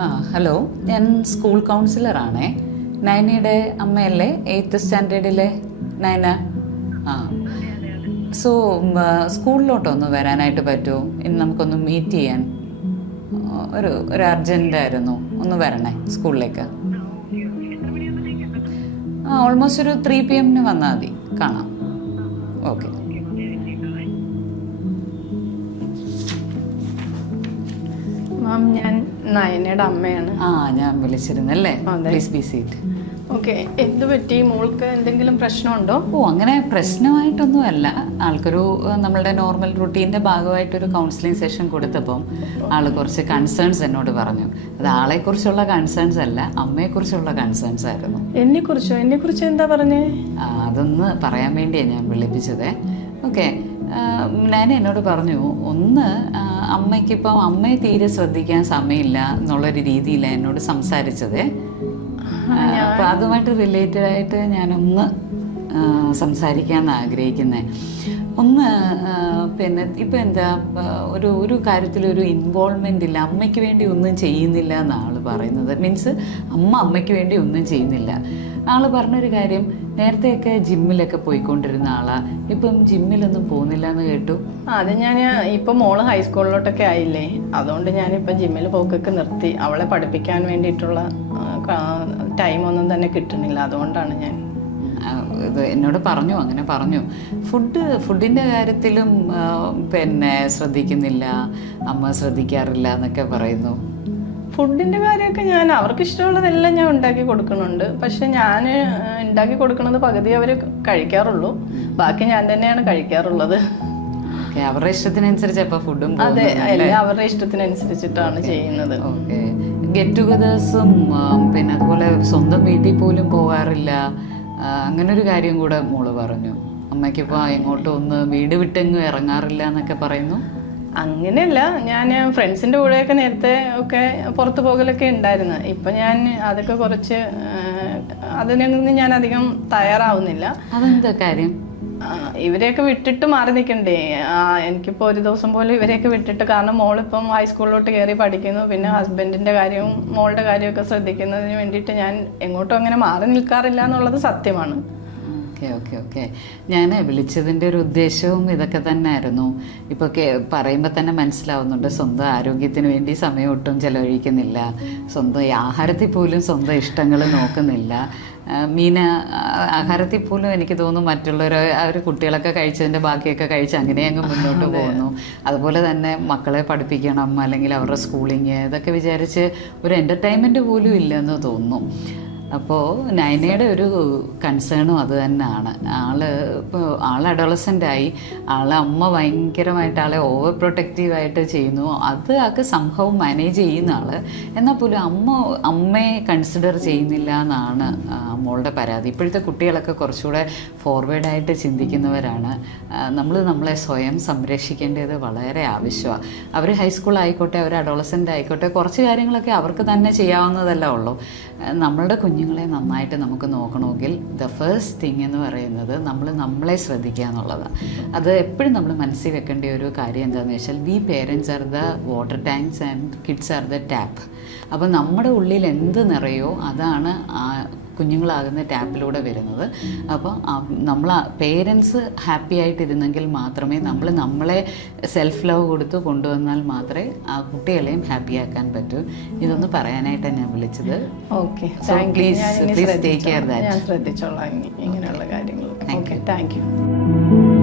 ആ ഹലോ. ഞാൻ സ്കൂൾ കൗൺസിലറാണേ. നയനയുടെ അമ്മയല്ലേ? എയ്ത്ത് സ്റ്റാൻഡേർഡിലെ നയന ആ. സോ സ്കൂളിലോട്ടൊന്ന് വരാനായിട്ട് പറ്റുമോ? ഇന്ന് നമുക്കൊന്ന് മീറ്റ് ചെയ്യാൻ. ഒരു ഒരു അർജന്റ് ആയിരുന്നു ഒന്ന് വരണേ സ്കൂളിലേക്ക്. ആ ഓൾമോസ്റ്റ് ഒരു ത്രീ പി എമ്മിന് വന്നാൽ മതി. കാണാം. ഓക്കെ. മാം ഞാൻ നയനയുടെ അമ്മയാണ്. ആ ഞാൻ വിളിച്ചിരുന്നല്ലേ? പ്ലീസ് ബി സീറ്റ് ഓക്കെ എന്ത് പറ്റി? മോൾക്ക് എന്തെങ്കിലും പ്രശ്നമുണ്ടോ? ഓ അങ്ങനെ പ്രശ്നമായിട്ടൊന്നുമല്ല. ആൾക്കൊരു നമ്മളുടെ നോർമൽ റുട്ടീന്റെ ഭാഗമായിട്ടൊരു കൗൺസിലിംഗ് സെഷൻ കൊടുത്തപ്പം ആൾ കുറച്ച് കൺസേൺസ് എന്നോട് പറഞ്ഞു. അത് ആളെക്കുറിച്ചുള്ള കൺസേൺസ് അല്ല അമ്മയെക്കുറിച്ചുള്ള കൺസേൺസ് ആയിരുന്നു. എന്നെ കുറിച്ചോ എന്നെ കുറിച്ച് എന്താ പറഞ്ഞേ? അതൊന്ന് പറയാൻ വേണ്ടിയാണ് ഞാൻ വിളിപ്പിച്ചത്. ഓക്കെ ഞാൻ എന്നോട് പറഞ്ഞു ഒന്ന് ആ, അമ്മയ്ക്കിപ്പം അമ്മയെ തീരെ ശ്രദ്ധിക്കാൻ സമയമില്ല എന്നുള്ളൊരു രീതിയിലാണ് എന്നോട് സംസാരിച്ചത്. അപ്പം അതുമായിട്ട് റിലേറ്റഡ് ആയിട്ട് ഞാനൊന്ന് സംസാരിക്കാൻ ആഗ്രഹിക്കുന്നത് ഒന്ന് പിന്നെ ഇപ്പം എന്താ ഒരു ഒരു കാര്യത്തിലൊരു ഇൻവോൾവ്മെന്റ് ഇല്ല. അമ്മയ്ക്ക് വേണ്ടി ഒന്നും ചെയ്യുന്നില്ല എന്നാണ് ആൾ പറയുന്നത്. മീൻസ് അമ്മ അമ്മയ്ക്ക് വേണ്ടി ഒന്നും ചെയ്യുന്നില്ല. ആൾ പറഞ്ഞൊരു കാര്യം നേരത്തെയൊക്കെ ജിമ്മിലൊക്കെ പോയിക്കൊണ്ടിരുന്ന ആളാ. ഇപ്പം ജിമ്മിലൊന്നും പോകുന്നില്ല എന്ന് കേട്ടു അത് ഞാൻ ഇപ്പൊ മോൾ ഹൈസ്കൂളിലോട്ടൊക്കെ ആയില്ലേ. അതുകൊണ്ട് ഞാനിപ്പം ജിമ്മിൽ പോക്കൊക്കെ നിർത്തി. അവളെ പഠിപ്പിക്കാൻ വേണ്ടിയിട്ടുള്ള ടൈമൊന്നും തന്നെ കിട്ടുന്നില്ല. അതുകൊണ്ടാണ് ഞാൻ ഇത് എന്നോട് പറഞ്ഞു അങ്ങനെ പറഞ്ഞു. ഫുഡ് ഫുഡിന്റെ കാര്യത്തിലും പിന്നെ ശ്രദ്ധിക്കുന്നില്ല അമ്മ ശ്രദ്ധിക്കാറില്ല എന്നൊക്കെ പറയുന്നു. ഫുഡിന്റെ കാര്യമൊക്കെ ഞാൻ അവർക്ക് ഇഷ്ടമുള്ളതെല്ലാം ഞാൻ ഉണ്ടാക്കി കൊടുക്കുന്നുണ്ട്. പക്ഷെ ഞാൻ ഉണ്ടാക്കി കൊടുക്കുന്നത് പകുതി അവർ കഴിക്കാറുള്ളൂ. ബാക്കി ഞാൻ തന്നെയാണ് കഴിക്കാറുള്ളത്. അവരുടെ ഇഷ്ടത്തിനനുസരിച്ച് അപ്പൊ ഫുഡും അതെ അവരുടെ ഇഷ്ടത്തിനനുസരിച്ചിട്ടാണ് ചെയ്യുന്നത്. ഓക്കെ. ഗെറ്റ് ടുഗദേഴ്സും പിന്നെ അതുപോലെ സ്വന്തം വീട്ടിൽ പോലും പോകാറില്ല. ആ, അങ്ങനെ ഒരു കാര്യം കൂടെ മോൾ പറഞ്ഞു. അമ്മയ്ക്കിപ്പോൾ എങ്ങോട്ടും ഒന്ന് വീട് വിട്ടെങ്ങും ഇറങ്ങാറില്ല എന്നൊക്കെ പറയുന്നു. അങ്ങനെയല്ല ഞാൻ ഫ്രണ്ട്സിന്റെ കൂടെയൊക്കെ നേരത്തെ ഒക്കെ പുറത്തു പോകലൊക്കെ ഉണ്ടായിരുന്നു. ഇപ്പൊ ഞാൻ അതൊക്കെ കുറച്ച് അതിനൊന്നും ഞാൻ അധികം തയ്യാറാവുന്നില്ല. അതെന്താ കാര്യം? ഇവരെയൊക്കെ വിട്ടിട്ട് മാറി നിൽക്കണ്ടേ എനിക്കിപ്പോൾ ഒരു ദിവസം പോലും ഇവരെയൊക്കെ വിട്ടിട്ട് കാരണം മോളിപ്പം ഹൈസ്കൂളിലോട്ട് കയറി പഠിക്കുന്നു. പിന്നെ ഹസ്ബൻഡിന്റെ കാര്യവും മോളുടെ കാര്യമൊക്കെ ശ്രദ്ധിക്കുന്നതിന് വേണ്ടിയിട്ട് ഞാൻ എങ്ങോട്ടും അങ്ങനെ മാറി നിൽക്കാറില്ല എന്നുള്ളത് സത്യമാണ്. Okay okay okay. ഞാൻ വിളിച്ചതിന്റെ ഒരു ഉദ്ദേശവും ഇതൊക്കെ തന്നെ ആയിരുന്നു ഇപ്പോൾ പറയുമ്പോൾ തന്നെ മനസ്സിലാവുന്നുണ്ട്. സ്വന്തം ആരോഗ്യത്തിന് വേണ്ടി സമയം ഒട്ടും ചിലവഴിക്കുന്നില്ല. സ്വന്തം ആഹാരത്തിൽ പോലും സ്വന്തം ഇഷ്ടങ്ങൾ നോക്കുന്നില്ല. മീന ആഹാരത്തിൽ പോലും എനിക്ക് തോന്നുന്നു മറ്റുള്ളവർ അവർ കുട്ടികളൊക്കെ കഴിച്ചതിന്റെ ബാക്കിയൊക്കെ കഴിച്ച് അങ്ങനെ അങ്ങ് മുന്നോട്ട് പോകുന്നു അതുപോലെ തന്നെ മക്കളെ പഠിപ്പിക്കണം അല്ലെങ്കിൽ അവരുടെ സ്കൂളിങ് ഇതൊക്കെ വിചാരിച്ച് ഒരു എന്റർടൈൻമെന്റ് പോലും ഇല്ലെന്ന് തോന്നുന്നു. അപ്പോൾ നയനയുടെ ഒരു കൺസേണും അത് തന്നെയാണ്. ആൾ ഇപ്പോൾ ആൾ അഡോളസന്റ് ആയി. ആളെ അമ്മ ഭയങ്കരമായിട്ട് ആളെ ഓവർ പ്രൊട്ടക്റ്റീവായിട്ട് ചെയ്യുന്നു. അത് ആൾക്ക് സംഭവം മാനേജ് ചെയ്യുന്ന ആൾ. എന്നാൽ പോലും അമ്മ അമ്മയെ കൺസിഡർ ചെയ്യുന്നില്ല എന്നാണ് മോളുടെ പരാതി. ഇപ്പോഴത്തെ കുട്ടികളൊക്കെ കുറച്ചുകൂടെ ഫോർവേഡായിട്ട് ചിന്തിക്കുന്നവരാണ്. നമ്മൾ നമ്മളെ സ്വയം സംരക്ഷിക്കേണ്ടത് വളരെ ആവശ്യമാണ് അവർ ഹൈസ്കൂൾ ആയിക്കോട്ടെ അവർ അഡോളസന്റ് ആയിക്കോട്ടെ കുറച്ച് കാര്യങ്ങളൊക്കെ അവർക്ക് തന്നെ ചെയ്യാവുന്നതല്ല ഉള്ളൂ. നമ്മളുടെ നമ്മളുടെ കുഞ്ഞുങ്ങളെ നന്നായിട്ട് നമുക്ക് നോക്കണമെങ്കിൽ ദ ഫസ്റ്റ് തിങ് എന്ന് പറയുന്നത് നമ്മൾ നമ്മളെ ശ്രദ്ധിക്കുക എന്നുള്ളതാണ്. അത് എപ്പോഴും നമ്മൾ മനസ്സിൽ വെക്കേണ്ട ഒരു കാര്യം എന്താണെന്ന് വെച്ചാൽ we parents are the water tanks and kids are the tap അപ്പോൾ നമ്മുടെ ഉള്ളിൽ എന്ത് നിറയോ അതാണ് കുഞ്ഞുങ്ങളാകുന്ന ടാപ്പിലൂടെ വരുന്നത്. അപ്പോൾ നമ്മൾ പേരൻസ് ഹാപ്പി ആയിട്ടിരുന്നെങ്കിൽ മാത്രമേ നമ്മൾ നമ്മളെ സെൽഫ് ലവ് കൊടുത്ത് കൊണ്ടുവന്നാൽ മാത്രമേ ആ കുട്ടികളെയും ഹാപ്പി ആക്കാൻ പറ്റൂ. ഇതൊന്ന് പറയാനായിട്ടാണ് ഞാൻ വിളിച്ചത്. ഓക്കെ. പ്ലീസ്. ഞാൻ ശ്രദ്ധിച്ചോളാം ഇങ്ങനെയുള്ള കാര്യങ്ങൾ ഓക്കെ താങ്ക് യു